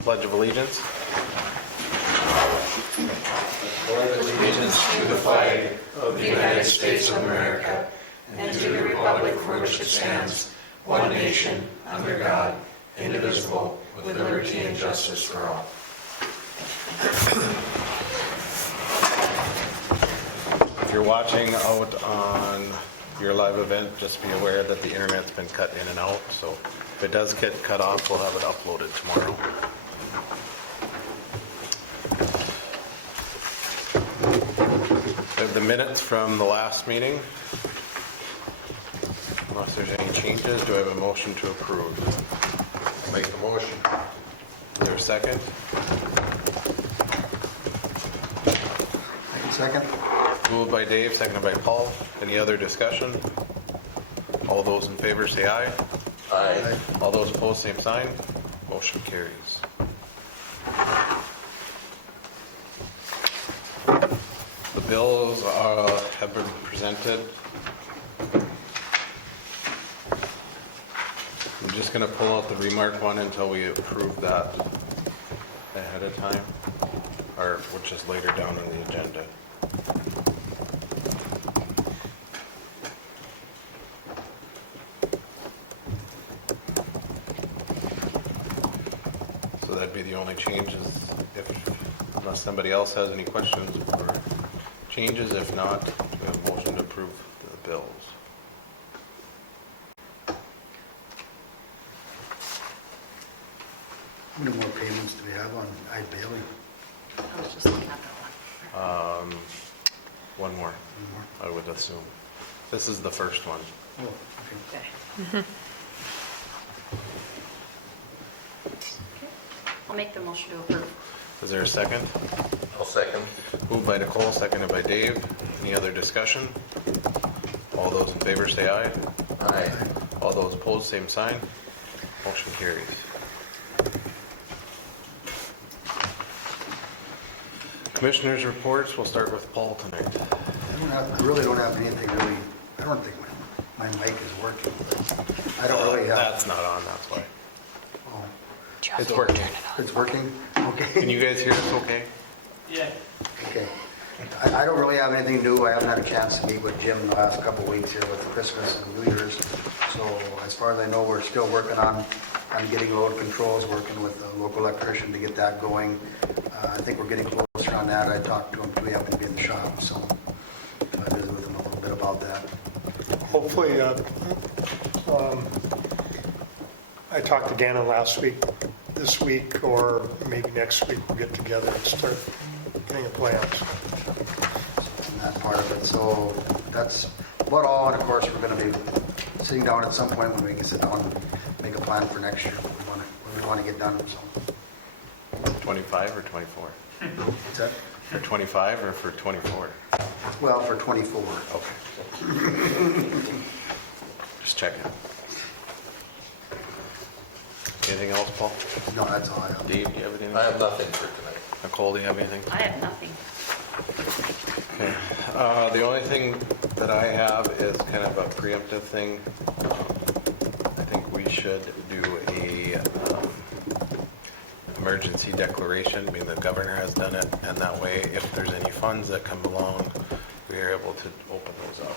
Pledge of Allegiance. Pledge allegiance to the flag of the United States of America and to the republic for which it stands, one nation, under God, indivisible, with liberty and justice for all. If you're watching out on your live event, just be aware that the internet's been cut in and out, so if it does get cut off, we'll have it uploaded tomorrow. We have the minutes from the last meeting. Unless there's any changes, do I have a motion to approve? Make the motion. Is there a second? Second. Moved by Dave, seconded by Paul. Any other discussion? All those in favor say aye. Aye. All those opposed, same sign. Motion carries. The bills have been presented. I'm just going to pull out the remark one until we approve that ahead of time, or which is later down on the agenda. So that'd be the only changes, unless somebody else has any questions or changes. If not, we have a motion to approve the bills. How many more payments do we have on I-Bailey? I was just looking at that one. One more, I would assume. This is the first one. Oh, okay. Okay. I'll make the motion to approve. Is there a second? I'll second. Moved by Nicole, seconded by Dave. Any other discussion? All those in favor say aye. Aye. All those opposed, same sign. Motion carries. Commissioners' reports, we'll start with Paul tonight. I really don't have anything really, I don't think my mic is working. I don't really have. That's not on, that's why. Oh, It's working. it's working? Can Okay. you guys hear us okay? Okay. I don't really have anything new. I haven't had a chance to meet with Jim the last couple of weeks here with Christmas and New Year's. So as far as I know, we're still working on getting road controls, working with the local electrician to get that going. I think we're getting closer on that. I talked to him too. He happened to be in the shop, so I visited with him a little bit about that. Hopefully, I talked to Gannon last week, this week, or maybe next week, we'll get together and start getting a plan. And that part of it. So that's about all. And of course, we're going to be sitting down at some point when we can sit down and make a plan for next year. What we want to get done. So 25 or 24? what's that? For 25 or for 24? Well, for 24. Okay. Just checking. Anything else, Paul? No, that's all I have. Dave, do you have anything? I have nothing for tonight. Nicole, do you have anything? I have nothing. Okay. The only thing that I have is kind of a preemptive thing. I think we should do a emergency declaration. I mean, the governor has done it, and that way, if there's any funds that come along, we are able to open those up.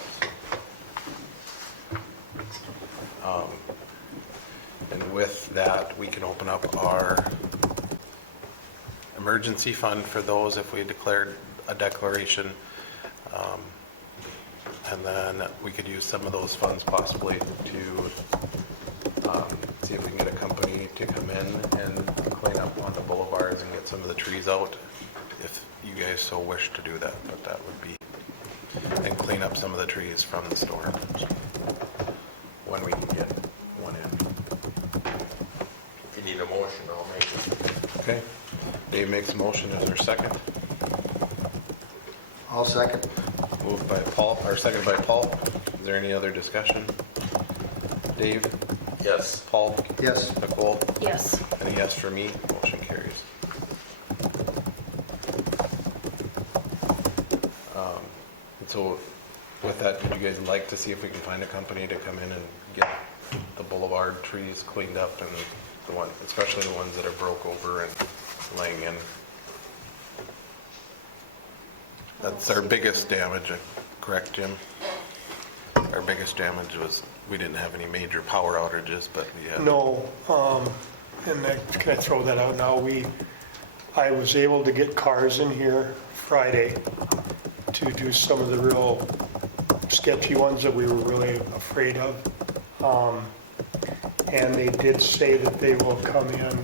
And with that, we can open up our emergency fund for those if we declared a declaration. And then we could use some of those funds possibly to see if we can get a company to come in and clean up on the boulevards and get some of the trees out, if you guys so wish to do that. But that would be, and clean up some of the trees from the storm when we can get one in. If you need a motion, I'll make it. Okay. Dave makes a motion. Is there a second? I'll second. Moved by Paul, or seconded by Paul. Is there any other discussion? Dave? Yes. Paul? Yes. Nicole? Yes. And a yes for me. Motion carries. And so with that, would you guys like to see if we can find a company to come in and get the boulevard trees cleaned up and especially the ones that are broke over and laying in. That's our biggest damage, correct, Jim? Our biggest damage was, we didn't have any major power outages, but we had. No, can I throw that out now? I was able to get cars in here Friday to do some of the real sketchy ones that we were really afraid of. And they did say that they will come in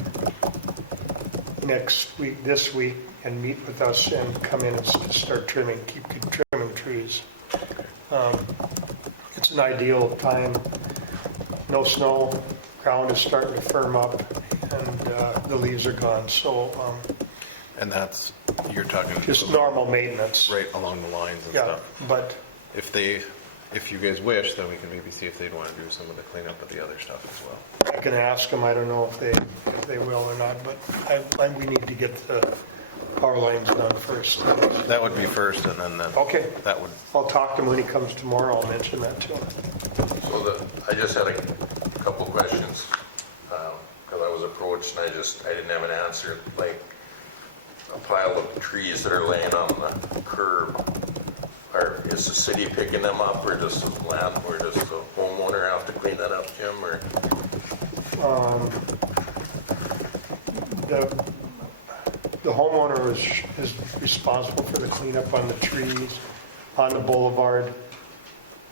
this week, and meet with us and come in and start trimming, keep trimming trees. It's an ideal time. No snow, ground is starting to firm up, and the leaves are gone. So And that's, you're talking. just normal maintenance. Right along the lines and Yeah, stuff. but If you guys wish, then we can maybe see if they'd want to do some of the cleanup of the other stuff as well. I can ask them. I don't know if they will or not, but we need to get the power lines done first. That would be first, and then Okay, that would, I'll talk to him when he comes tomorrow. I'll mention that to him. So I just had a couple questions, because I was approached and I didn't have an answer. Like a pile of trees that are laying on the curb, is the city picking them up, or does the homeowner have to clean that up, Jim, or? The homeowner is responsible for the cleanup on the trees, on the boulevard,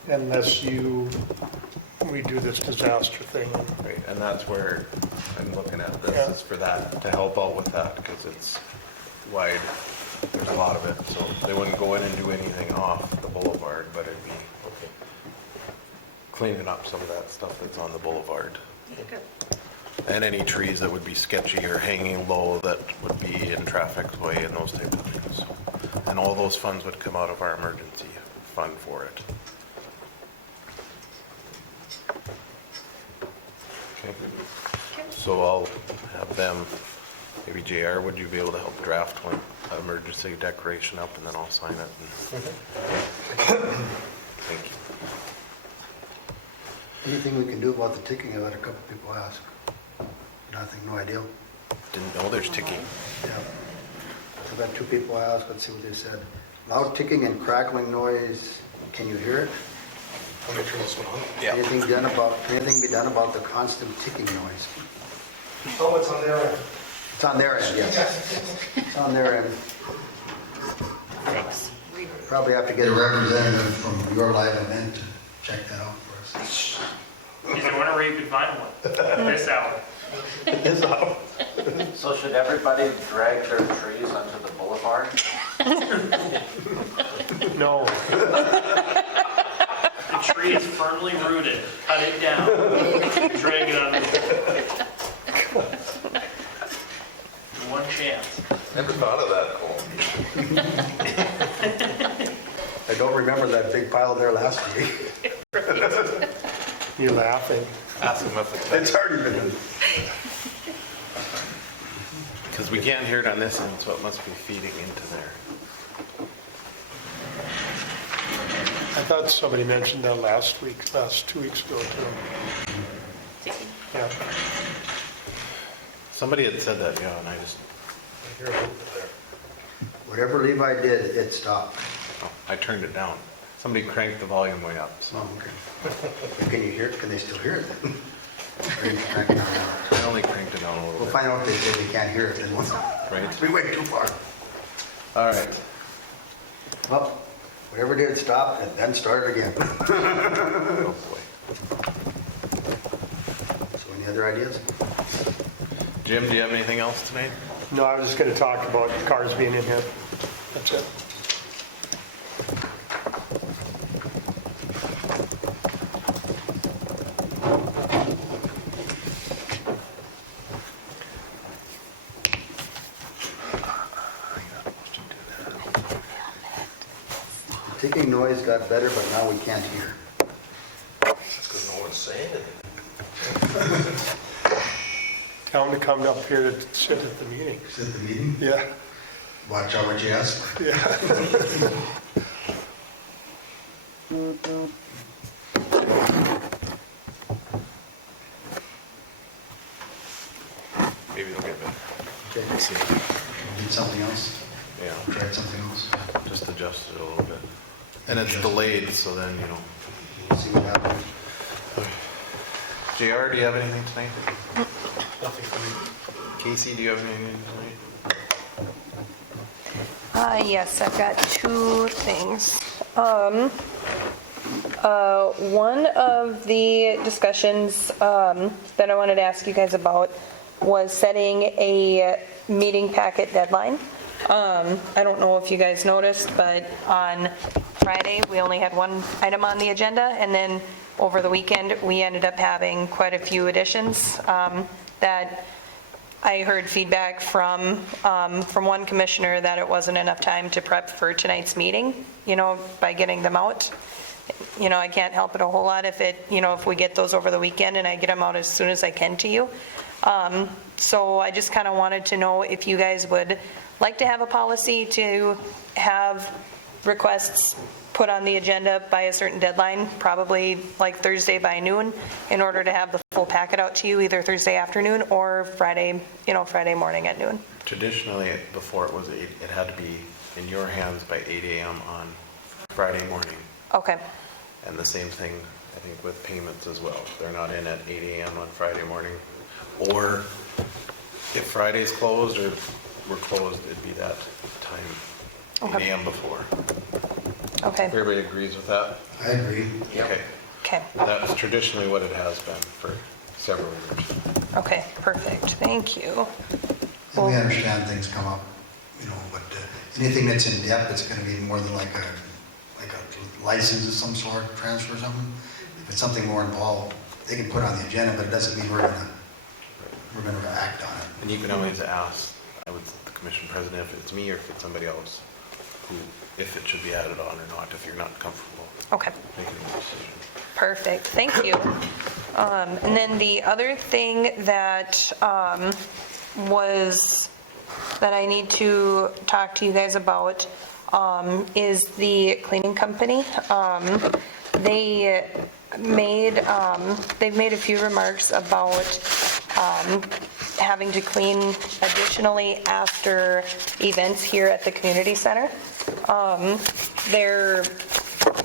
unless we do this disaster thing. right, and that's where I'm looking at Yeah. this, is for that, to help out with that, because it's wide, there's a lot of it, so they wouldn't go in and do anything off the boulevard, but it'd be cleaning up some of that stuff that's on the boulevard. Good. And any trees that would be sketchy or hanging low that would be in traffic's way and those types of things. And all those funds would come out of our emergency fund for it. Okay. So I'll have them, maybe JR, would you be able to help draft one emergency declaration up, and then I'll sign it? Thank you. Anything we can do about the ticking? I had a couple people ask. Nothing, no idea. Didn't know there's ticking. Yeah. I've had two people ask, let's see what they said. Loud ticking and crackling noise, can you hear it? Let me turn this one on. Yeah. Anything be done about the constant ticking noise? Oh, it's on their end. It's on their end, yes. It's on their end. Thanks. Probably have to get a representative from your live event to check that out for us. Is there one where you can find one? This hour. So should everybody drag their trees onto the boulevard? No, The tree is firmly rooted. Cut it down. Drag it on. One chance. Never thought of that, Cole. I don't remember that big pile there last week. you're laughing. Ask them if it's It's already been, because we can't hear it on this end, so it must be feeding into there. I thought somebody mentioned that last 2 weeks ago too. Ticking. Yeah. Somebody had said that, yeah, and I just, whatever Levi did, it stopped. oh, I turned it down. Somebody cranked the volume way up, so. Oh, okay. Can you hear it? Can they still hear it? I only cranked it down a little We'll bit. find out if they say they can't hear it, then we'll, Right. we went too far. All right. Well, whatever did, it stopped and then started again. Oh, boy. So any other ideas? Jim, do you have anything else tonight? No, I was just going to talk about cars being in here. That's it. The ticking noise got better, but now we can't hear. That's because no one's saying it. Tell them to come up here to sit at the meeting. Is it the meeting? Yeah, Watch out what you ask. yeah. see. Need something else? Yeah, Tried something else? just adjust it a little bit. And it's delayed, so then, you know. See what happens. JR, do you have anything tonight? Nothing for me. Casey, do you have anything tonight? Yes, I've got two things. One of the discussions that I wanted to ask you guys about was setting a meeting packet deadline. I don't know if you guys noticed, but on Friday, we only had one item on the agenda, and then over the weekend, we ended up having quite a few additions that I heard feedback from one commissioner that it wasn't enough time to prep for tonight's meeting, by getting them out. I can't help it a whole lot if we get those over the weekend and I get them out as soon as I can to you. So I just kind of wanted to know if you guys would like to have a policy to have requests put on the agenda by a certain deadline, probably like Thursday by noon, in order to have the full packet out to you either Thursday afternoon or Friday morning at noon. Traditionally, before it was 8, it had to be in your hands by 8 a.m. on Friday morning. Okay, And the same thing, I think, with payments as well. They're not in at 8 a.m. on Friday morning. Or if Friday's closed or we're closed, it'd be that time, 8 Okay. a.m. before. okay, Everybody agrees with that? I agree. Okay. okay, That's traditionally what it has been for several years. okay, perfect, thank you. And we understand things come up, but anything that's in depth, it's going to be more than like a license of some sort, transfer or something. If it's something more involved, they can put it on the agenda, but it doesn't mean we're going to act on it. And you can always ask, the commission president, if it's me or if it's somebody else, if it should be added on or not, if you're not comfortable Okay. making a decision. Perfect, thank you. And then the other thing that that I need to talk to you guys about is the cleaning company. They've made a few remarks about having to clean additionally after events here at the community center. Their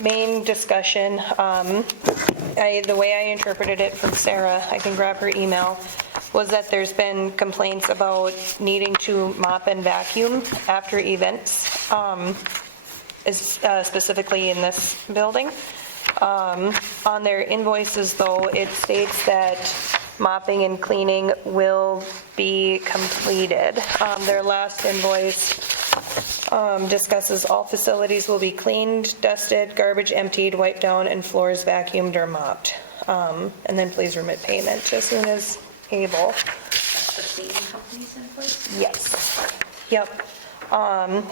main discussion, the way I interpreted it from Sarah, I can grab her email, was that there's been complaints about needing to mop and vacuum after events, specifically in this building. On their invoices, though, it states that mopping and cleaning will be completed. Their last invoice discusses all facilities will be cleaned, dusted, garbage emptied, wiped down, and floors vacuumed or mopped. And then please remit payment as soon as able. That's the cleaning company's invoice? Yes. Yep.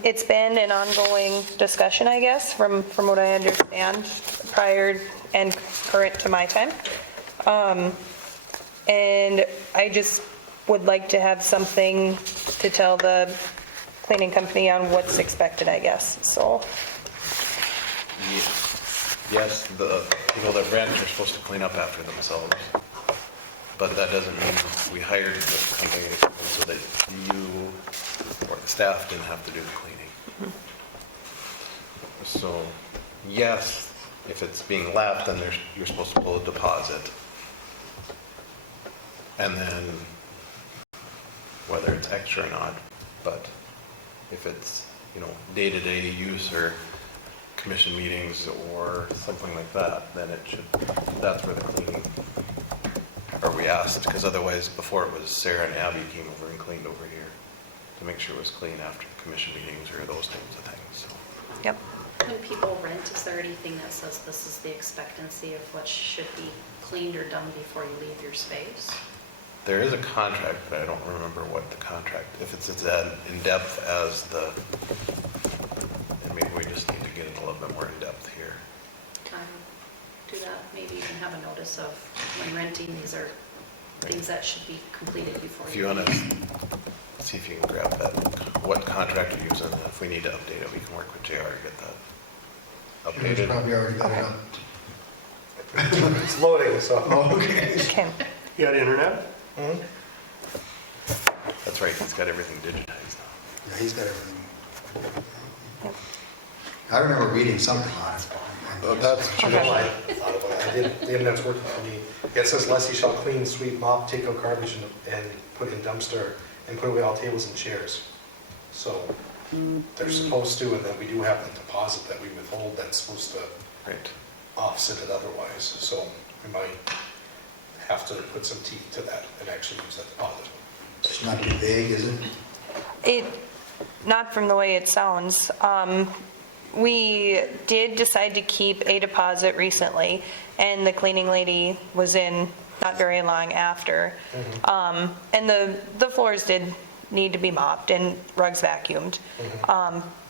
It's been an ongoing discussion, I guess, from what I understand, prior and current to my time. And I just would like to have something to tell the cleaning company on what's expected, I guess, so. Yes, the people that rent are supposed to clean up after themselves. But that doesn't mean we hired the company so that you or the staff didn't have to do the cleaning. So, yes, if it's being left, then you're supposed to pull a deposit. And then, whether it's extra or not, but if it's, day-to-day use or commission meetings or something like that, then that's where the cleaning, or we asked, because otherwise, before it was Sarah and Abby came over and cleaned over here to make sure it was clean after the commission meetings or those types of things, so. Yep. When people rent, is there anything that says this is the expectancy of what should be cleaned or done before you leave your space? There is a contract, but I don't remember what the contract, if it's as in-depth as and maybe we just need to get it a little bit more in-depth here. Do that, maybe you can have a notice of when renting, these are things that should be completed before If you you want leave. to see if you can grab that, what contract you're using, and if we need to update it, we can work with JR to get that It's updated. probably already got it up. It's loading, so. Oh, okay. Okay. You got internet? That's that's right, he's got everything digitized now. Yeah, he's got everything. I remember reading something on it. Oh, that's I thought about it. I did, the internet's working for me. It says Leslie shall clean, sweep, mop, take out garbage and put in dumpster and put away all tables and chairs. So they're supposed to, and then we do have the deposit that we withhold that's supposed to right. offset it otherwise. So we might have to put some teeth to that and actually use that deposit. It's not too vague, is it? It, not from the way it sounds. We did decide to keep a deposit recently, and the cleaning lady was in not very long after. And the floors did need to be mopped and rugs vacuumed.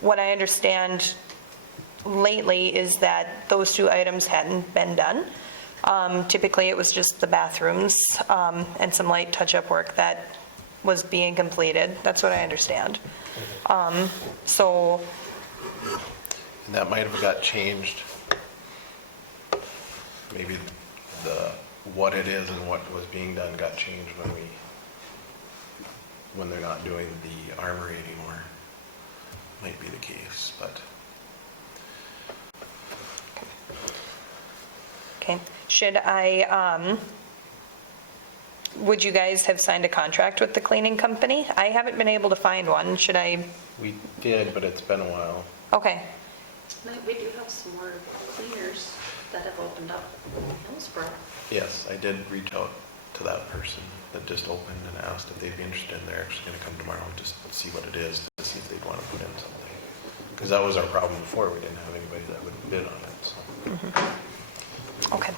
What I understand lately is that those two items hadn't been done. Typically, it was just the bathrooms and some light touch-up work that was being completed. That's what I understand. So, And that might have got changed. Maybe what it is and what was being done got changed when they're not doing the armory anymore. Might be the case, but okay, should I, would you guys have signed a contract with the cleaning company? I haven't been able to find one. Should I, we did, but it's been a while. okay, We do have some more cleaners that have opened up in Hillsboro. Yes, I did reach out to that person that just opened and asked if they'd be interested. They're actually going to come tomorrow and just see what it is, to see if they'd want to put in something. Because that was our problem before. We didn't have anybody that would bid on it, so. okay.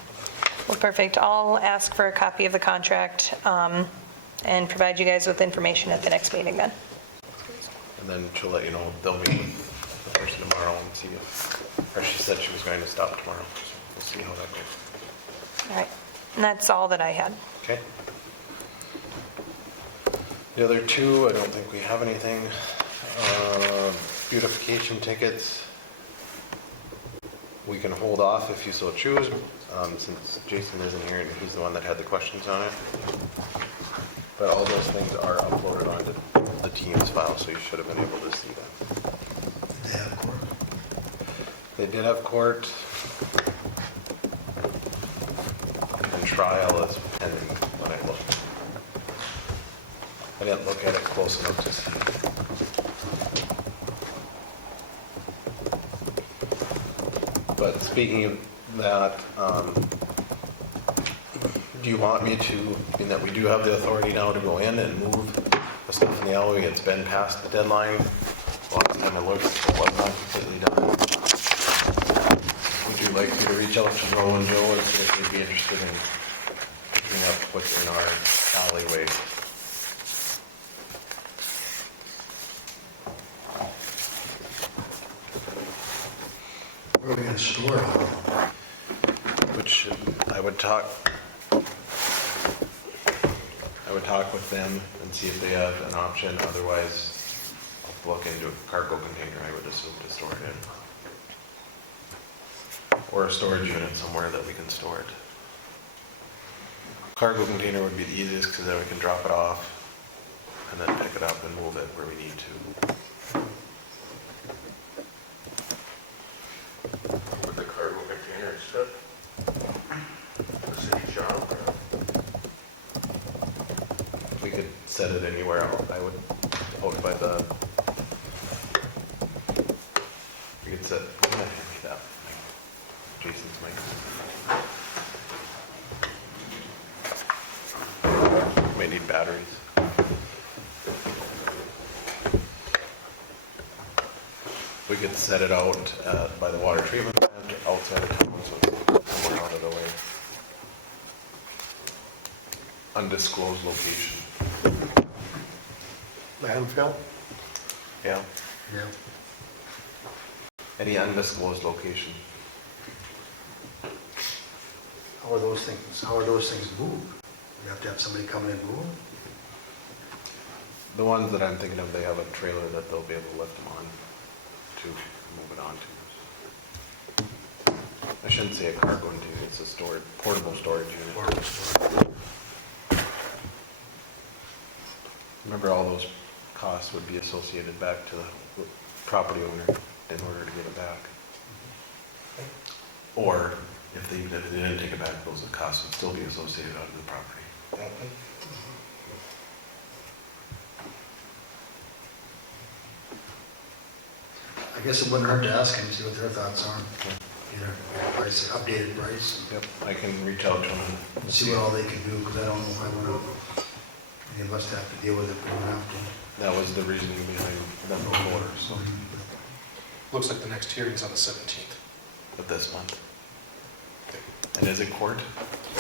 Well, perfect. I'll ask for a copy of the contract and provide you guys with information at the next meeting then. And then she'll let you know, they'll meet with the person tomorrow and see if, or she said she was going to stop tomorrow, so we'll see how that goes. All right, and that's all that I had. Okay. The other two, I don't think we have anything. Beautification tickets, we can hold off if you so choose, since Jason isn't here and he's the one that had the questions on it. But all those things are uploaded onto the Teams file, so you should have been able to see them. They have court. They did have court, and trial is pending when I looked. I didn't look at it close enough to see. But speaking of that, do you want me to, being that we do have the authority now to go in and move the stuff in the alleyway, it's been past the deadline. Last time I looked, it was not completely done. Would you like me to reach out to Ro and Joe and see if they'd be interested in picking up what's in our alleyway? Where are we going to store it? Which I would talk with them and see if they have an option. Otherwise, I'll look into a cargo container, I would assume, to store it in. Or a storage unit somewhere that we can store it. Cargo container would be the easiest because then we can drop it off and then pick it up and move it where we need to. With the cargo container sit? The city shop? We could set it anywhere else. I would, out by the, we could set, hand me that, Jason's mic. May need batteries. We could set it out by the water treatment plant outside of town, so it's somewhere out of the way. Undisclosed location. Landfill? Yeah, Yeah. any undisclosed location. How are those things moved? We have to have somebody come in and move them? The ones that I'm thinking of, they have a trailer that they'll be able to lift them on to move it on to. I shouldn't say a cargo unit, it's a portable storage unit. Remember, all those costs would be associated back to the property owner in order to get it back. Or if they didn't take it back, those costs would still be associated out of the property. Okay. I guess it wouldn't hurt to ask him, see what their thoughts are. Get a price, updated price, Yep, I can reach out to them and see what all they can do, because I don't know if I want to, any of us have to deal with it, we don't have to. That was the reasoning behind them before, so, Looks like the next hearing's on the 17th. of this month. And is it court?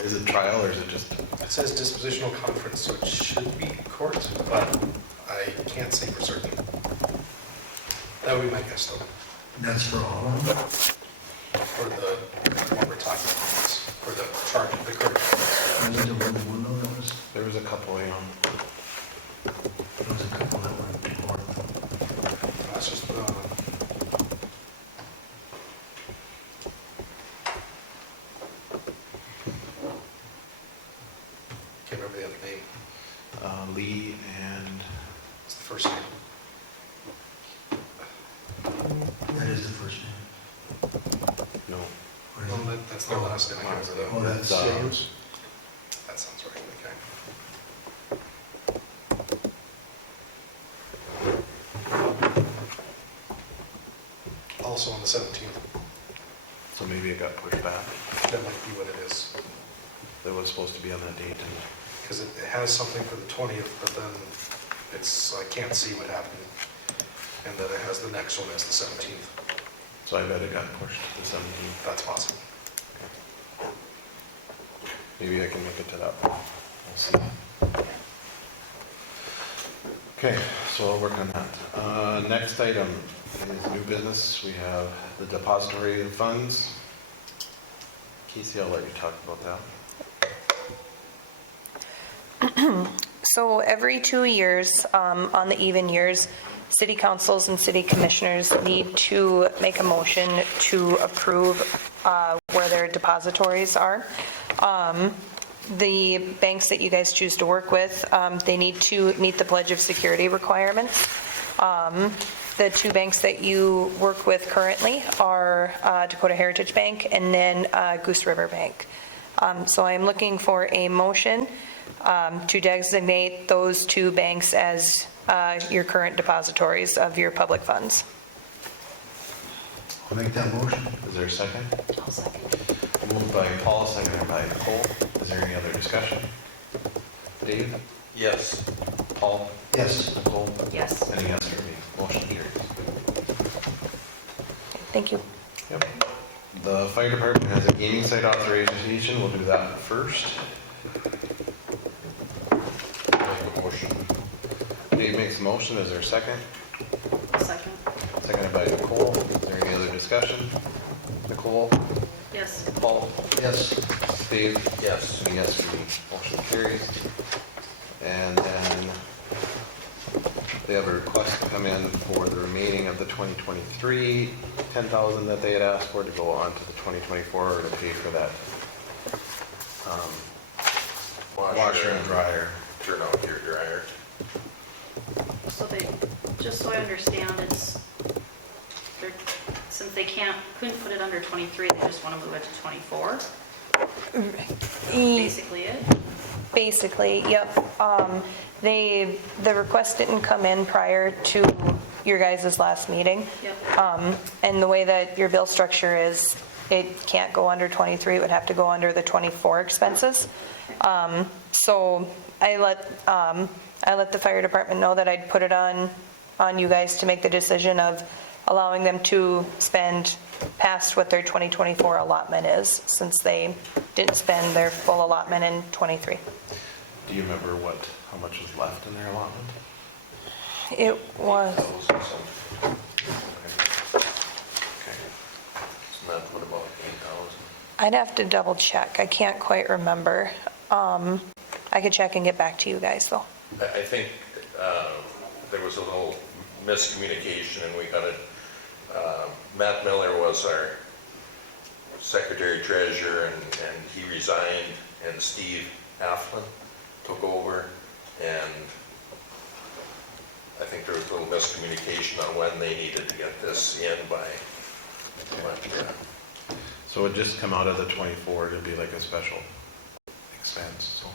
Is it trial, or is it just, It says dispositional conference, so it should be court, but I can't say for certain. That would be my guess though, That's for all of them? for the, what we're talking about, for the charge, the current. Wasn't there more than one though, that was, there was a couple, you know, there was a couple that went to court. That's just, can't remember the other name. Lee and, It's the first name. That is the first name. no, Or is Well, it? that's their last name. I can't remember Oh, the. that's James. That sounds right, okay. Also on the 17th, so maybe it got pushed back. that might be what it is. It was supposed to be on that date, and Because it has something for the 20th, but then it's, I can't see what happened. And then it has the next one as the 17th. so I bet it got pushed to the 17th. That's possible. Maybe I can make it to that one. We'll see. Okay, so I'll work on that. Next item is new business. We have the depository of funds. Casey, I'll let you talk about that. So every 2 years, on the even years, city councils and city commissioners need to make a motion to approve where their depositories are. The banks that you guys choose to work with, they need to meet the Pledge of Security requirements. The two banks that you work with currently are Dakota Heritage Bank and then Goose River Bank. So I'm looking for a motion to designate those two banks as your current depositories of your public funds. I'll make that motion. Is there a second? I'll second. Moved by Paul, seconded by Nicole. Is there any other discussion? Dave? Yes. Paul? Yes. Nicole? Yes. Any yes for me? Motion carries. Thank you. Yep. The fire department has a gaming site authorization. We'll do that first. Make a motion. Dave makes a motion. Is there a second? Second. Seconded by Nicole. Is there any other discussion? Nicole? Yes. Paul? Yes. Dave? Yes. Any yes for me? Motion carries. And then they have a request to come in for the remaining of the 2023 $10,000 that they had asked for to go on to the 2024 or to pay for that washer and dryer. Turn out your dryer. So they, just so I understand, it's, since they couldn't put it under 23, they just want to move it to 24? Basically it? Basically, yep. The request didn't come in prior to your guys' last meeting. Yep. And the way that your bill structure is, it can't go under 23, it would have to go under the 24 expenses. So I let the fire department know that I'd put it on you guys to make the decision of allowing them to spend past what their 2024 allotment is, since they didn't spend their full allotment in 23. Do you remember how much was left in their allotment? It was, Okay. Isn't that what about 8,000? I'd have to double check, I can't quite remember. I could check and get back to you guys, though. I think there was a little miscommunication and we got it. Matt Miller was our secretary treasurer and he resigned and Steve Afflin took over and I think there was a little miscommunication on when they needed to get this in by. So it would just come out of the 24, it'd be like a special expense, so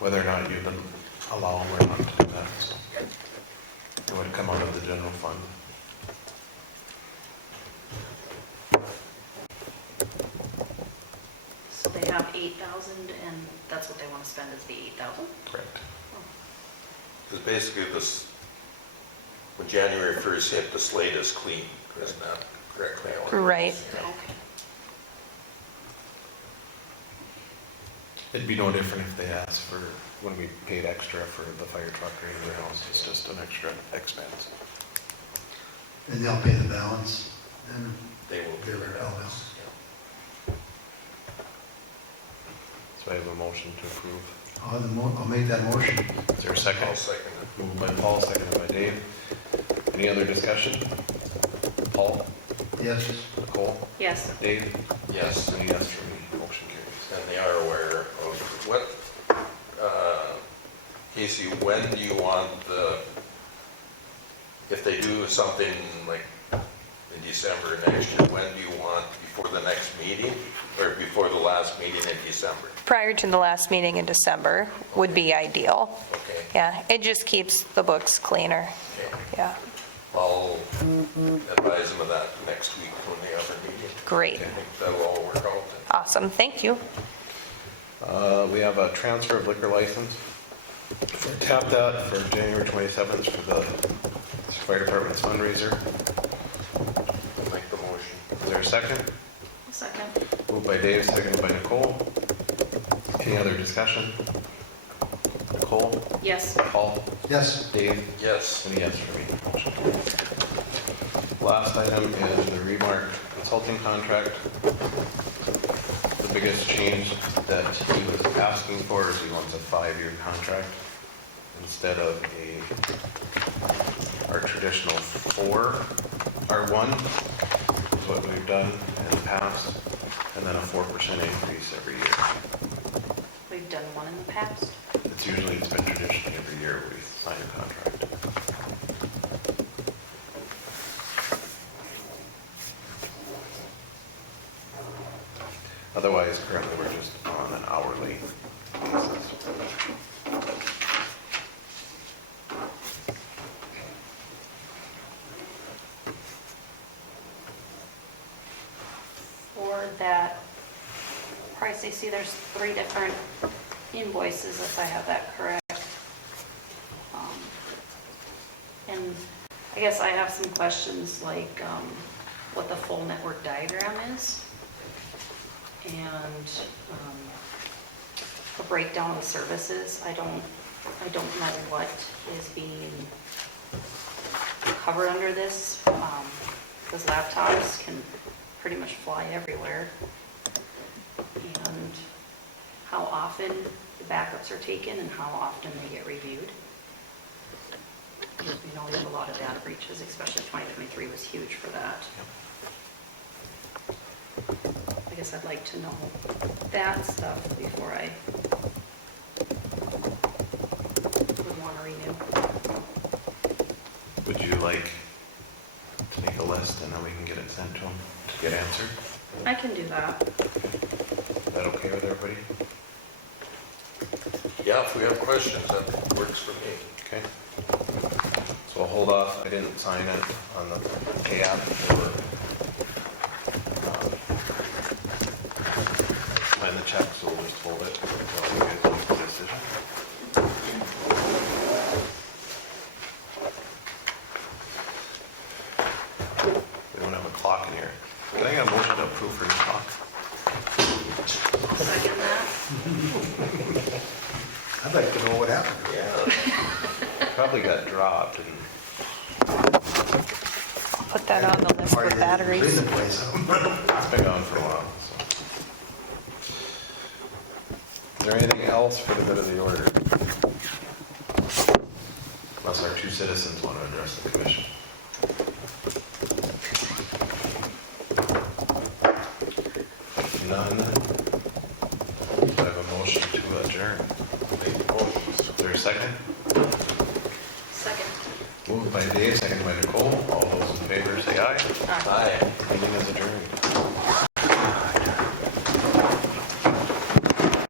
whether or not you'd allow them or not to do that, so it would come out of the general fund. So they have 8,000 and that's what they want to spend is the 8,000? Correct. Because basically this, when January 1st hit, the slate is clean, isn't that correctly? Right. Okay. It'd be no different if they asked for, when we paid extra for the fire truck or anything else, it's just an extra expense. And they'll pay the balance, and They will do their balance. So I have a motion to approve. I'll make that motion. Is there a second? I'll second it. Moved by Paul, seconded by Dave. Any other discussion? Paul? Yes. Nicole? Yes. Dave? Yes. And a yes for me, motion carries. And they are aware of what, Casey, when do you want if they do something like in December next year, when do you want, before the next meeting or before the last meeting in December? Prior to the last meeting in December would be ideal. Okay. Yeah, it just keeps the books cleaner. Okay. Yeah, I'll advise them of that next week when they have their meeting. great. I think that'll all work out then. Awesome, thank you. We have a transfer of liquor license. Tap that for January 27th for the fire department's fundraiser. I'll make the motion. Is there a second? Second. Moved by Dave, seconded by Nicole. Any other discussion? Nicole? Yes. Paul? Yes. Dave? Yes. And a yes for me. Motion carries. Last item is the Remark consulting contract. The biggest change that he was asking for is he wants a 5-year contract instead of our traditional 4, or 1 is what we've done in the past, and then a 4% increase every year. We've done one in the past. It's been traditionally every year we sign a contract. Otherwise, currently we're just on an hourly basis. For that price, I see there's 3 different invoices, if I have that correct. And I guess I have some questions like what the full network diagram is and a breakdown of the services. I don't know what is being covered under this, because laptops can pretty much fly everywhere. And how often the backups are taken and how often they get reviewed. Because we know we have a lot of data breaches, especially 2023 was huge for that. I guess I'd like to know that stuff before I would want to renew. Would you like to make a list and then we can get it sent to them to get answered? I can do that. Is that okay with everybody? Yeah, if we have questions, that works for me. Okay. So I'll hold off, I didn't sign it on the tab or sign the check, so we'll just hold it until you guys make the decision. We don't have a clock in here. Can I get a motion to approve for your clock? Second that. I'd like to know what happened. Yeah. Probably got dropped and Put that on the list with batteries. Clean the place out. it's been gone for a while, so. Is there anything else for the good of the order? Unless our 2 citizens want to address the commission. None. Do I have a motion to adjourn? Make the motions. Is there a second? Second. seconded by Nicole. All those in favor say aye. Aye. Meeting is adjourned.